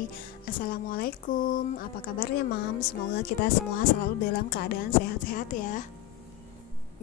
Hai, Assalamualaikum. Apa kabarnya, Mam? Semoga kita semua selalu dalam keadaan sehat-sehat ya.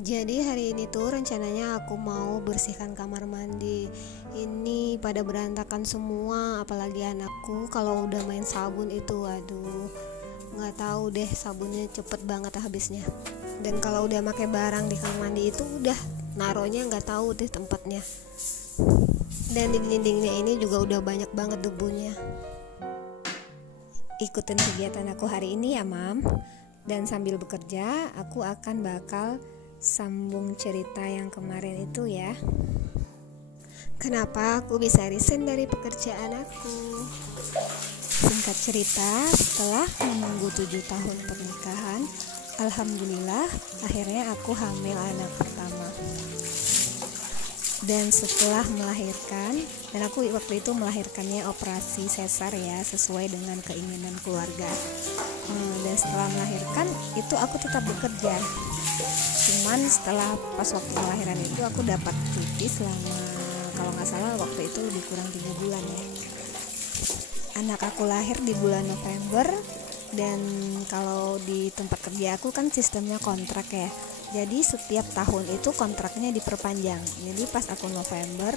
Jadi hari ini tuh rencananya aku mau bersihkan kamar mandi. Ini pada berantakan semua, apalagi anakku kalau udah main sabun itu, aduh, nggak tahu deh, sabunnya cepet banget habisnya. Dan kalau udah pakai barang di kamar mandi itu udah naruhnya nggak tahu deh tempatnya. Dan di dindingnya ini juga udah banyak banget debunya. Ikutin kegiatan aku hari ini ya, Mam. Dan sambil bekerja, aku akan bakal sambung cerita yang kemarin itu ya. Kenapa aku bisa resign dari pekerjaan aku? Singkat cerita, setelah menunggu 7 tahun pernikahan, alhamdulillah akhirnya aku hamil anak pertama. Dan setelah melahirkan, dan aku waktu itu melahirkannya operasi sesar ya, sesuai dengan keinginan keluarga. Dan setelah melahirkan itu aku tetap bekerja. Cuman setelah pas waktu kelahiran itu aku dapat cuti selama, kalau nggak salah waktu itu lebih kurang 3 bulan ya. Anak aku lahir di bulan November. Dan kalau di tempat kerja aku kan sistemnya kontrak ya. Jadi setiap tahun itu kontraknya diperpanjang. Jadi pas aku November,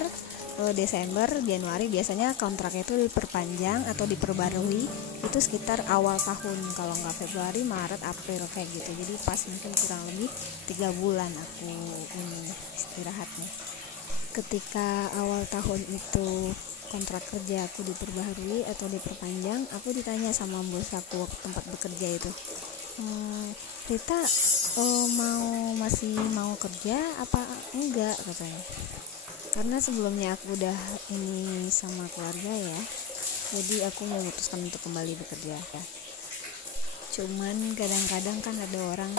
Desember, Januari biasanya kontraknya itu diperpanjang atau diperbarui itu sekitar awal tahun. Kalau nggak Februari, Maret, April kayak gitu. Jadi pas mungkin kurang lebih 3 bulan aku ini istirahatnya. Ketika awal tahun itu kontrak kerja aku diperbaharui atau diperpanjang, aku ditanya sama bos aku waktu tempat bekerja itu, Rita masih mau kerja apa enggak, katanya. Karena sebelumnya aku udah ini sama keluarga ya, jadi aku memutuskan untuk kembali bekerja ya. Cuman kadang-kadang kan ada orang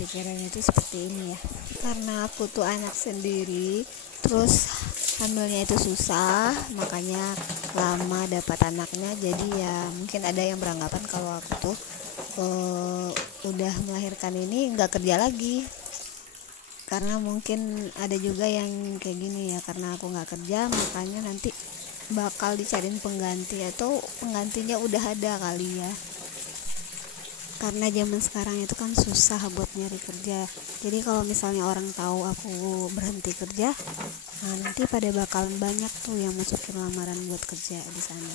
pikirannya itu seperti ini ya, karena aku tuh anak sendiri, terus hamilnya itu susah, makanya lama dapat anaknya. Jadi ya mungkin ada yang beranggapan kalau aku tuh udah melahirkan ini nggak kerja lagi. Karena mungkin ada juga yang kayak gini ya, karena aku nggak kerja makanya nanti bakal dicariin pengganti, atau penggantinya udah ada kali ya. Karena zaman sekarang itu kan susah buat nyari kerja. Jadi kalau misalnya orang tahu aku berhenti kerja, nanti pada bakalan banyak tuh yang masukin lamaran buat kerja di sana.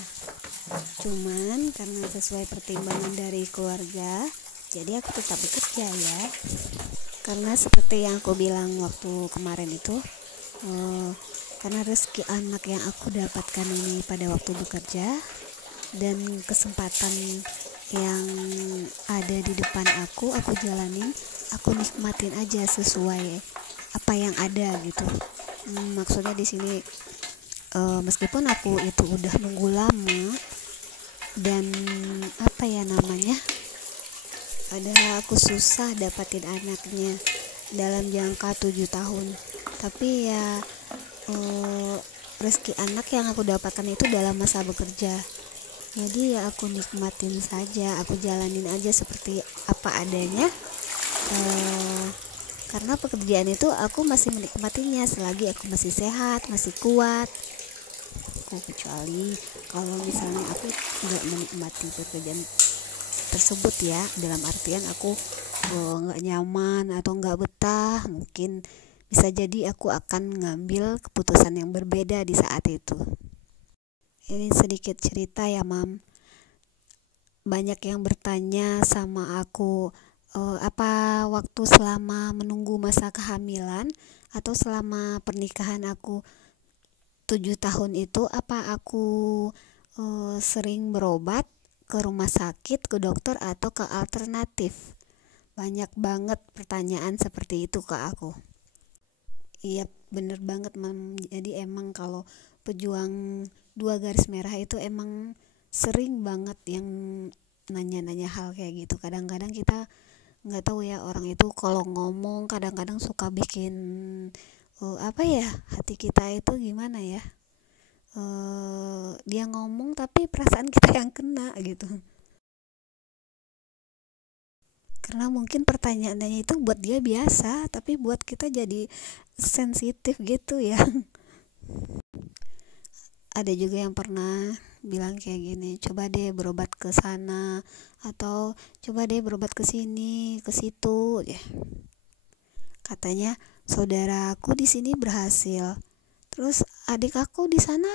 Cuman karena sesuai pertimbangan dari keluarga, jadi aku tetap bekerja ya. Karena seperti yang aku bilang waktu kemarin itu, karena rezeki anak yang aku dapatkan ini pada waktu bekerja, dan kesempatan yang ada di depan aku jalanin, aku nikmatin aja sesuai apa yang ada gitu. Maksudnya di sini meskipun aku itu udah nunggu lama dan apa ya namanya, ada aku susah dapatin anaknya dalam jangka 7 tahun, tapi ya rezeki anak yang aku dapatkan itu dalam masa bekerja. Jadi ya aku nikmatin saja, aku jalanin aja seperti apa adanya, karena pekerjaan itu aku masih menikmatinya selagi aku masih sehat, masih kuat. Kecuali kalau misalnya aku nggak menikmati pekerjaan tersebut ya, dalam artian aku nggak nyaman atau nggak betah, mungkin bisa jadi aku akan ngambil keputusan yang berbeda di saat itu. Ini sedikit cerita ya, Mam. Banyak yang bertanya sama aku, apa waktu selama menunggu masa kehamilan atau selama pernikahan aku 7 tahun itu, apa aku sering berobat ke rumah sakit, ke dokter, atau ke alternatif. Banyak banget pertanyaan seperti itu ke aku. Iya, bener banget, Mam. Jadi emang kalau pejuang 2 garis merah itu emang sering banget yang nanya-nanya hal kayak gitu. Kadang-kadang kita nggak tahu ya, orang itu kalau ngomong kadang-kadang suka bikin apa ya, hati kita itu gimana ya, dia ngomong tapi perasaan kita yang kena gitu. Karena mungkin pertanyaannya itu buat dia biasa, tapi buat kita jadi sensitif gitu ya. Ada juga yang pernah bilang kayak gini, coba deh berobat ke sana, atau coba deh berobat ke sini, ke situ ya. Katanya saudaraku di sini berhasil, terus adik aku di sana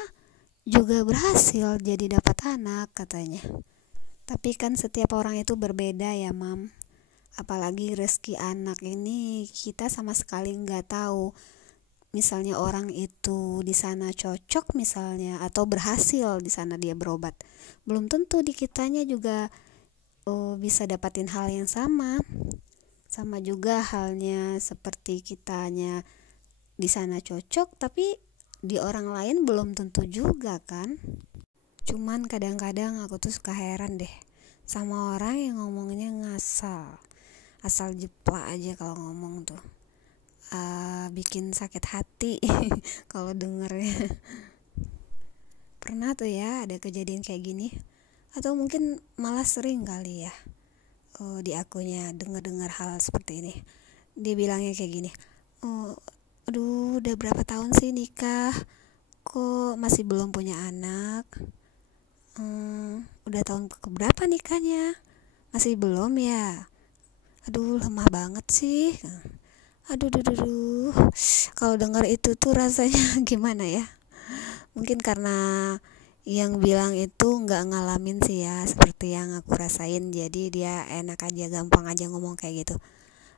juga berhasil jadi dapat anak katanya. Tapi kan setiap orang itu berbeda ya mam, apalagi rezeki anak ini kita sama sekali nggak tahu. Misalnya orang itu di sana cocok misalnya, atau berhasil di sana dia berobat, belum tentu di kitanya juga bisa dapatin hal yang sama. Sama juga halnya seperti kitanya di sana cocok, tapi di orang lain belum tentu juga kan. Cuman kadang-kadang aku tuh suka heran deh sama orang yang ngomongnya ngasal, asal jeplak aja kalau ngomong tuh. Bikin sakit hati kalau dengernya. Pernah tuh ya ada kejadian kayak gini, atau mungkin malah sering kali ya di akunya dengar hal seperti ini. Dia bilangnya kayak gini, aduh udah berapa tahun sih nikah, kok masih belum punya anak. Udah tahun keberapa nikahnya, masih belum ya, aduh lemah banget sih. Aduh, kalau dengar itu tuh rasanya gimana ya? Mungkin karena yang bilang itu nggak ngalamin sih ya seperti yang aku rasain, jadi dia enak aja, gampang aja ngomong kayak gitu.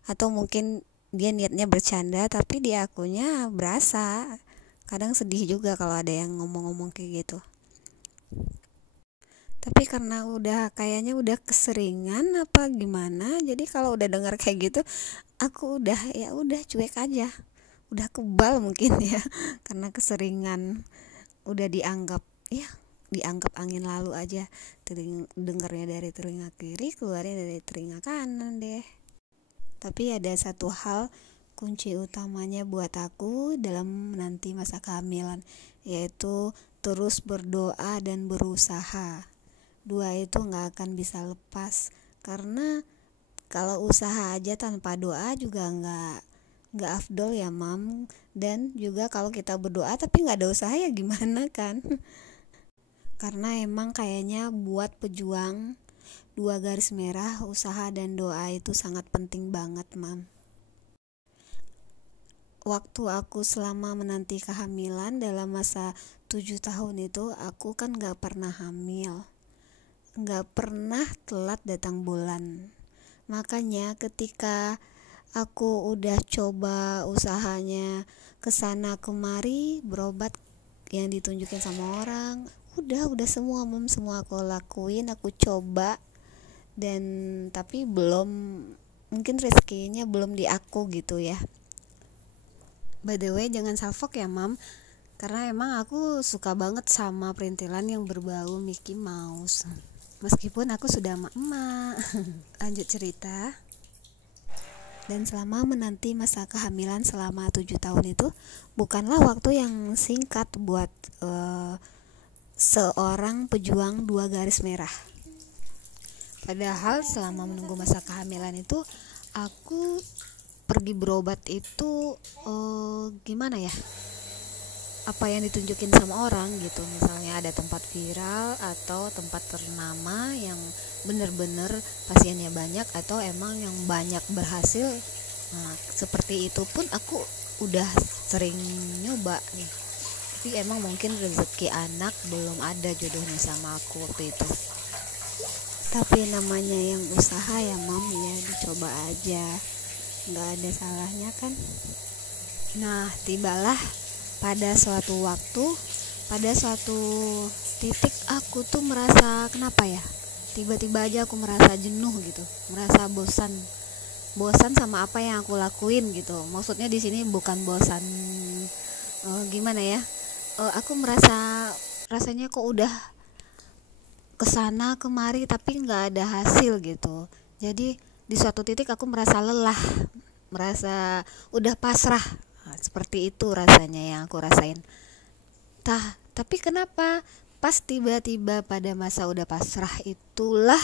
Atau mungkin dia niatnya bercanda, tapi di akunya berasa. Kadang sedih juga kalau ada yang ngomong-ngomong kayak gitu. Tapi karena kayaknya udah keseringan apa gimana, jadi kalau udah dengar kayak gitu aku udah cuek aja, udah kebal mungkin ya karena keseringan, udah dianggap angin lalu aja. Dengarnya dari telinga kiri, keluarnya dari telinga kanan deh. Tapi ada satu hal kunci utamanya buat aku dalam menanti masa kehamilan, yaitu terus berdoa dan berusaha. Dua itu gak akan bisa lepas, karena kalau usaha aja tanpa doa juga nggak afdol ya mam. Dan juga kalau kita berdoa tapi nggak ada usaha ya gimana kan. Karena emang kayaknya buat pejuang 2 garis merah, usaha dan doa itu sangat penting banget mam. Waktu aku selama menanti kehamilan dalam masa 7 tahun itu, aku kan nggak pernah hamil, nggak pernah telat datang bulan. Makanya ketika aku udah coba usahanya kesana kemari, berobat yang ditunjukin sama orang, udah semua aku lakuin, aku coba, dan tapi belum, mungkin rezekinya belum di aku gitu ya. By the way, jangan salfok ya mam, karena emang aku suka banget sama perintilan yang berbau Mickey Mouse, meskipun aku sudah emak. Lanjut cerita. Dan selama menanti masa kehamilan selama 7 tahun itu bukanlah waktu yang singkat buat seorang pejuang 2 garis merah. Padahal selama menunggu masa kehamilan itu aku pergi berobat itu gimana ya, apa yang ditunjukin sama orang gitu. Misalnya ada tempat viral atau tempat ternama yang bener-bener pasiennya banyak, atau emang yang banyak berhasil. Nah, seperti itu pun aku udah sering nyoba nih. Tapi emang mungkin rezeki anak belum ada jodohnya sama aku waktu itu. Tapi namanya yang usaha ya mam ya, dicoba aja, nggak ada salahnya kan. Nah, tibalah pada suatu waktu, pada suatu titik aku tuh merasa kenapa ya, tiba-tiba aja aku merasa jenuh gitu, merasa bosan sama apa yang aku lakuin gitu. Maksudnya di sini bukan bosan gimana ya, aku rasanya kok udah kesana kemari tapi nggak ada hasil gitu. Jadi di suatu titik aku merasa lelah, merasa udah pasrah. Nah, seperti itu rasanya yang aku rasain. Tapi kenapa pas tiba-tiba pada masa udah pasrah itulah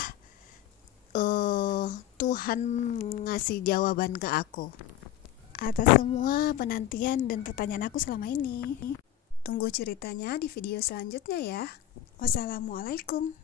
Tuhan ngasih jawaban ke aku atas semua penantian dan pertanyaan aku selama ini. Tunggu ceritanya di video selanjutnya ya. Wassalamualaikum.